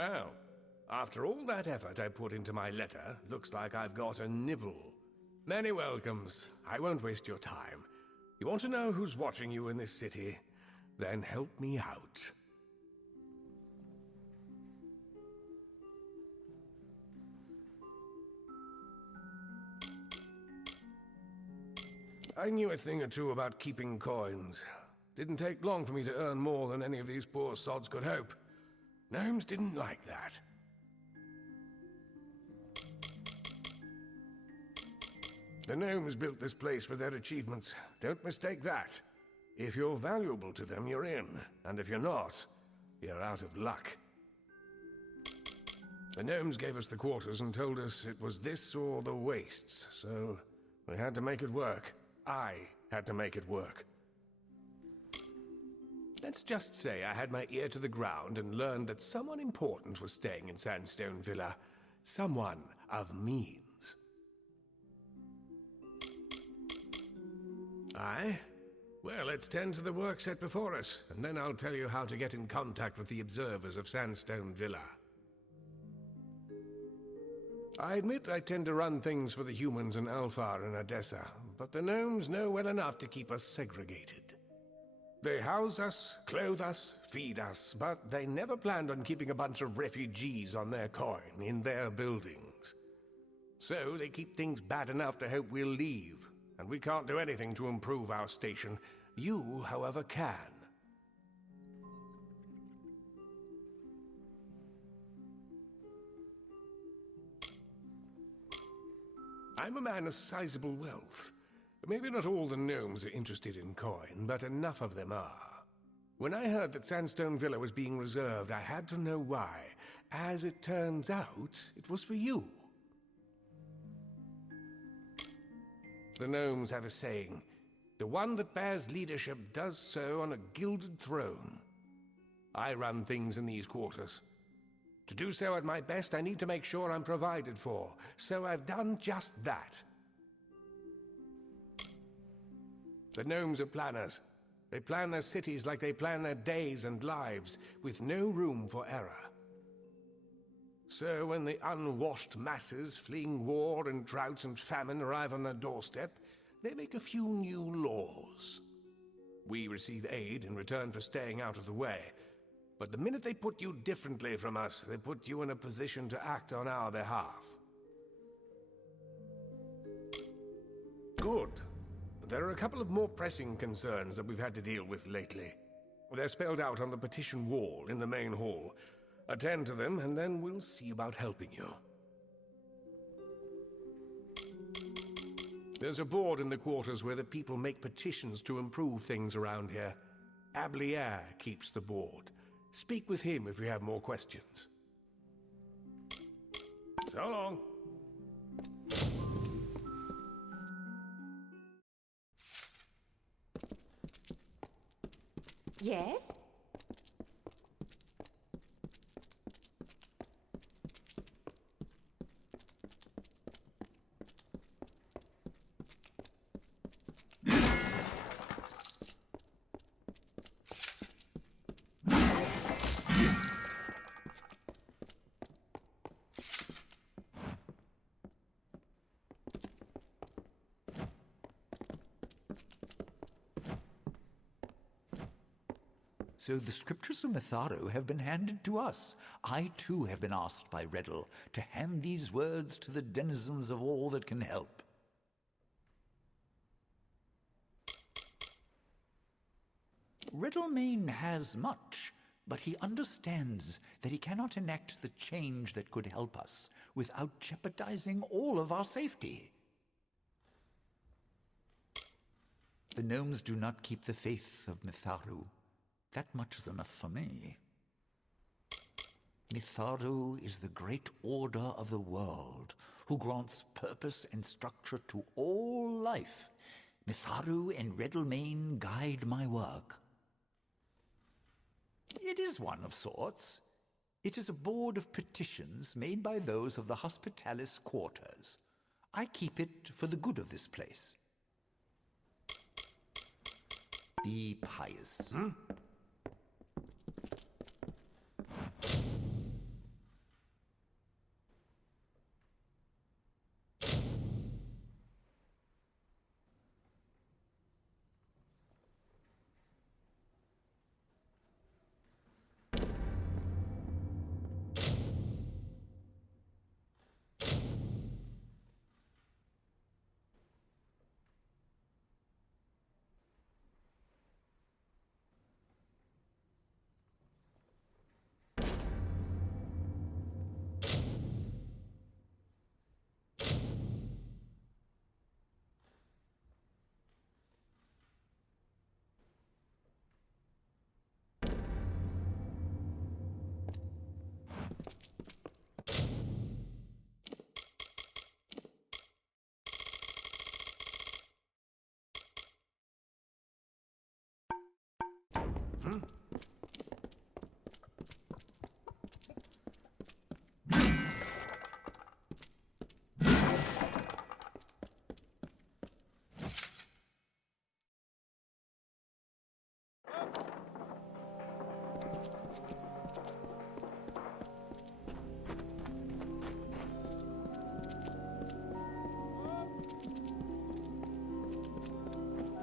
Well, after all that effort I put into my letter, looks like I've got a nibble. Many welcomes. I won't waste your time. You want to know who's watching you in this city? Then help me out. I knew a thing or two about keeping coins. Didn't take long for me to earn more than any of these poor sods could hope. Gnomes didn't like that. The gnomes built this place for their achievements. Don't mistake that. If you're valuable to them, you're in. And if you're not, you're out of luck. The gnomes gave us the quarters and told us it was this or the wastes, so we had to make it work. I had to make it work. Let's just say I had my ear to the ground and learned that someone important was staying in Sandstone Villa. Someone of means. Aye? Well, let's tend to the work set before us, and then I'll tell you how to get in contact with the observers of Sandstone Villa. I admit I tend to run things for the humans in Alfar and Odessa, but the gnomes know well enough to keep us segregated. They house us, clothe us, feed us, but they never planned on keeping a bunch of refugees on their coin in their buildings. So they keep things bad enough to hope we'll leave, and we can't do anything to improve our station. You, however, can. I'm a man of sizable wealth. Maybe not all the gnomes are interested in coin, but enough of them are. When I heard that Sandstone Villa was being reserved, I had to know why. As it turns out, it was for you. The gnomes have a saying, the one that bears leadership does so on a gilded throne. I run things in these quarters. To do so at my best, I need to make sure I'm provided for, so I've done just that. The gnomes are planners. They plan their cities like they plan their days and lives, with no room for error. So when the unwashed masses fleeing war and drought and famine arrive on their doorstep, they make a few new laws. We receive aid in return for staying out of the way. But the minute they put you differently from us, they put you in a position to act on our behalf. Good. There are a couple of more pressing concerns that we've had to deal with lately. They're spelled out on the petition wall in the main hall. Attend to them, and then we'll see about helping you. There's a board in the quarters where the people make petitions to improve things around here. Ablier keeps the board. Speak with him if you have more questions. So long. Yes? So the scriptures of Mitharu have been handed to us. I too have been asked by Riddle to hand these words to the denizens of all that can help. Riddlemane has much, but he understands that he cannot enact the change that could help us without jeopardizing all of our safety. The gnomes do not keep the faith of Mitharu. That much is enough for me. Mitharu is the great order of the world, who grants purpose and structure to all life. Mitharu and Riddlemane guide my work. It is one of sorts. It is a board of petitions made by those of the Hospitalis quarters. I keep it for the good of this place. Be pious.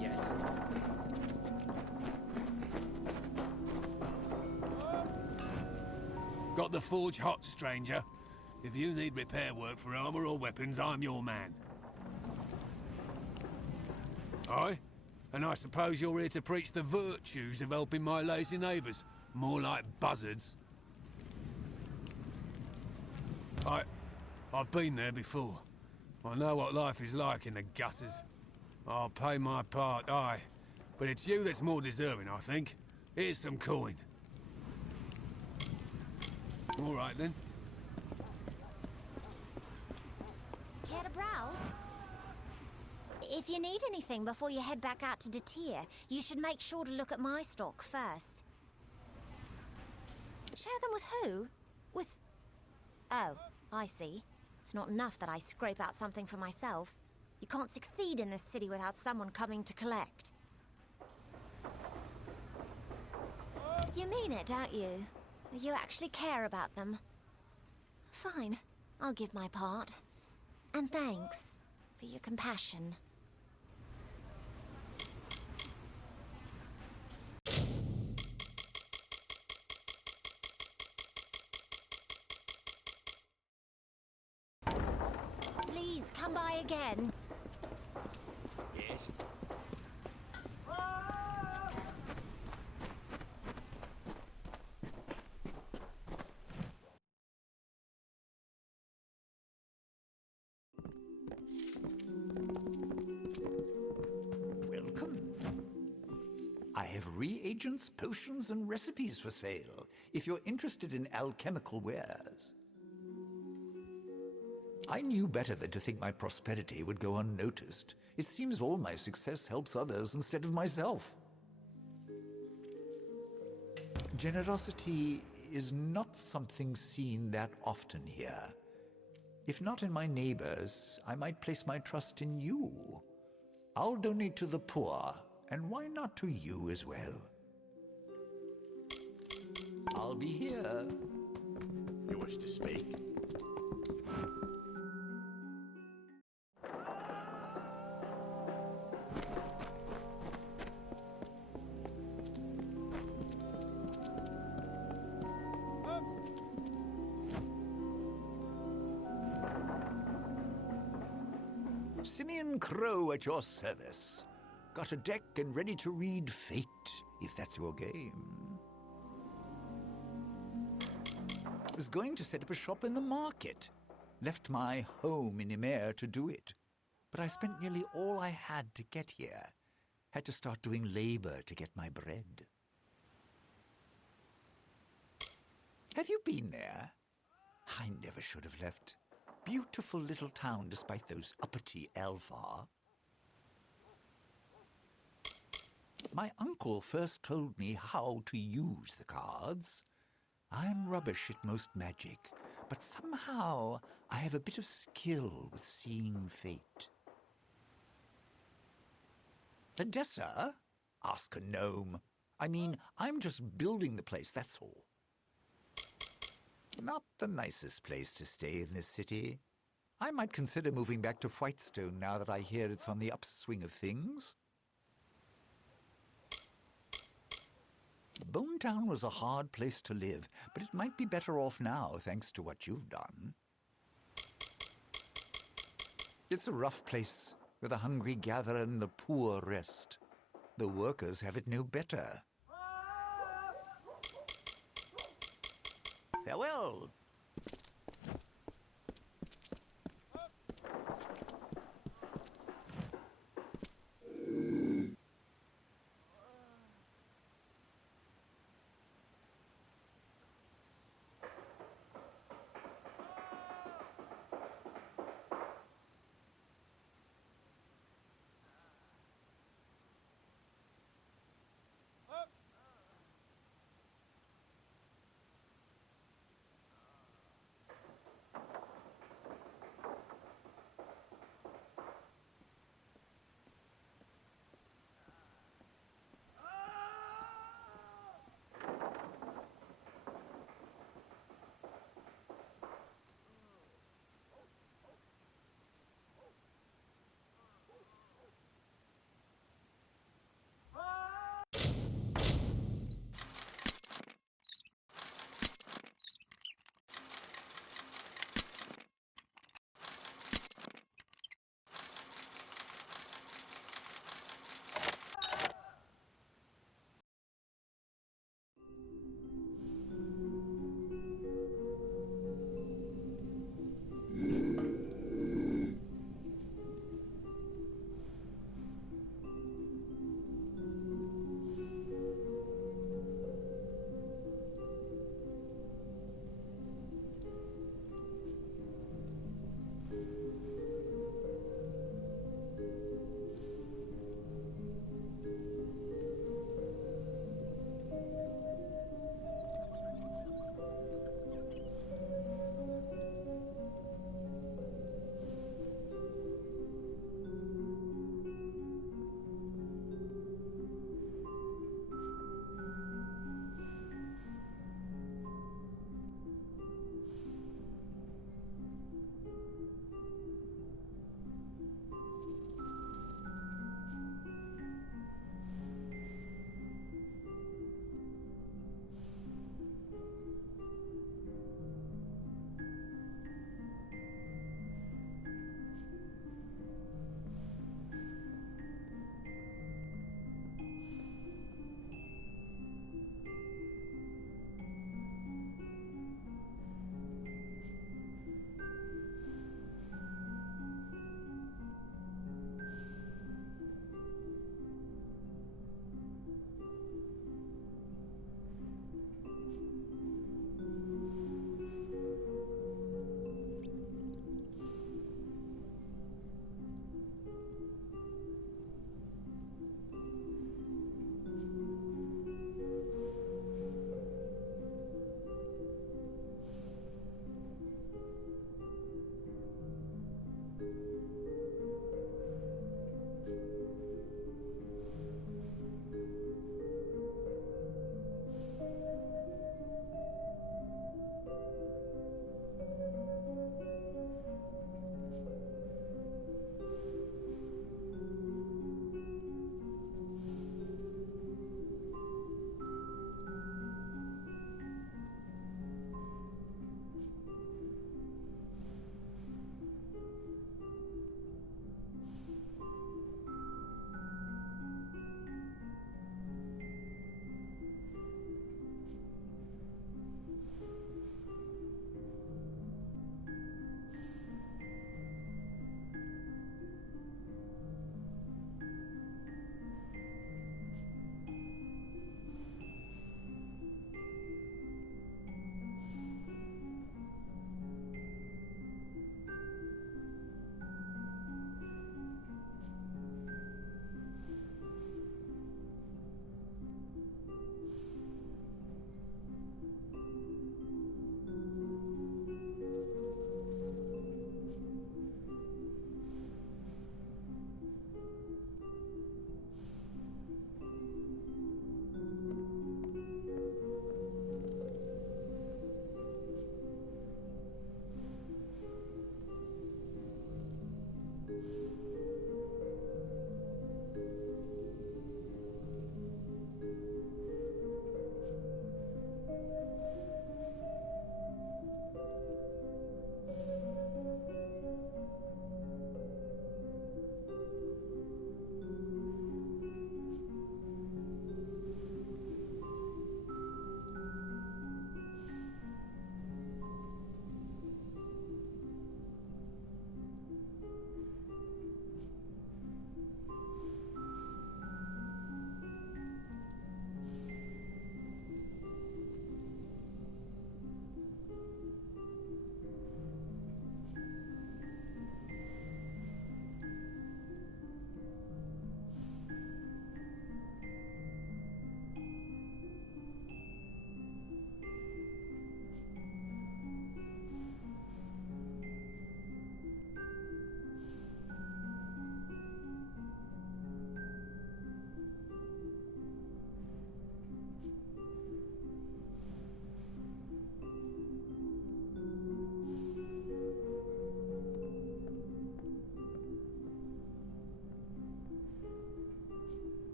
Yes? Got the forge hot, stranger. If you need repair work for armor or weapons, I'm your man. Aye? And I suppose you're here to preach the virtues of helping my lazy neighbours. More like buzzards. I've been there before. I know what life is like in the gutters. I'll pay my part, aye. But it's you that's more deserving, I think. Here's some coin. All right, then. Care to browse? If you need anything before you head back out to Detir, you should make sure to look at my stock first. Share them with who? With... Oh, I see. It's not enough that I scrape out something for myself. You can't succeed in this city without someone coming to collect. You mean it, don't you? You actually care about them. Fine, I'll give my part. And thanks for your compassion. Please, come by again. Yes? Welcome. I have reagents, potions, and recipes for sale, if you're interested in alchemical wares. I knew better than to think my prosperity would go unnoticed. It seems all my success helps others instead of myself. Generosity is not something seen that often here. If not in my neighbors, I might place my trust in you. I'll donate to the poor, and why not to you as well? I'll be here. You wish to speak? Simeon Crow at your service. Got a deck and ready to read Fate, if that's your game. Was going to set up a shop in the market. Left my home in Ymir to do it. But I spent nearly all I had to get here. Had to start doing labor to get my bread. Have you been there? I never should have left. Beautiful little town despite those uppity Elfar. My uncle first told me how to use the cards. I'm rubbish at most magic, but somehow I have a bit of skill with seeing fate. Odessa? Ask a gnome. I mean, I'm just building the place, that's all. Not the nicest place to stay in this city. I might consider moving back to Whitestone now that I hear it's on the upswing of things. Bonetown was a hard place to live, but it might be better off now thanks to what you've done. It's a rough place, where the hungry gather and the poor rest. The workers have it no better. Farewell.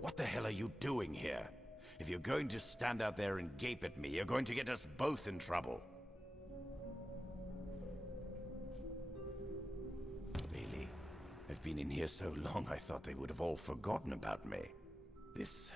What the hell are you doing here? If you're going to stand out there and gape at me, you're going to get us both in trouble. Really? I've been in here so long, I thought they would have all forgotten about me. This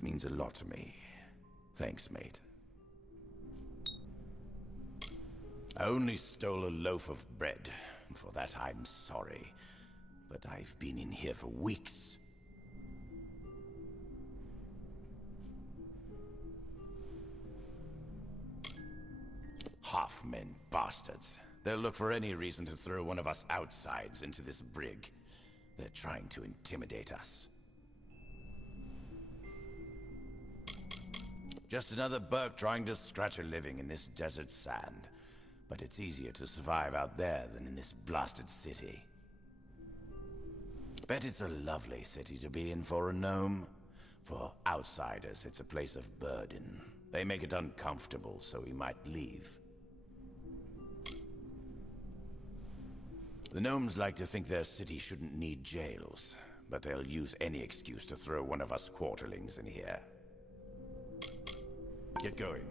means a lot to me. Thanks, mate. I only stole a loaf of bread, and for that I'm sorry. But I've been in here for weeks. Half-men bastards. They'll look for any reason to throw one of us outsides into this brig. They're trying to intimidate us. Just another Burke trying to scratch a living in this desert sand. But it's easier to survive out there than in this blasted city. Bet it's a lovely city to be in for a gnome. For outsiders, it's a place of burden. They make it uncomfortable, so we might leave. The gnomes like to think their city shouldn't need jails, but they'll use any excuse to throw one of us quarterlings in here. Get going.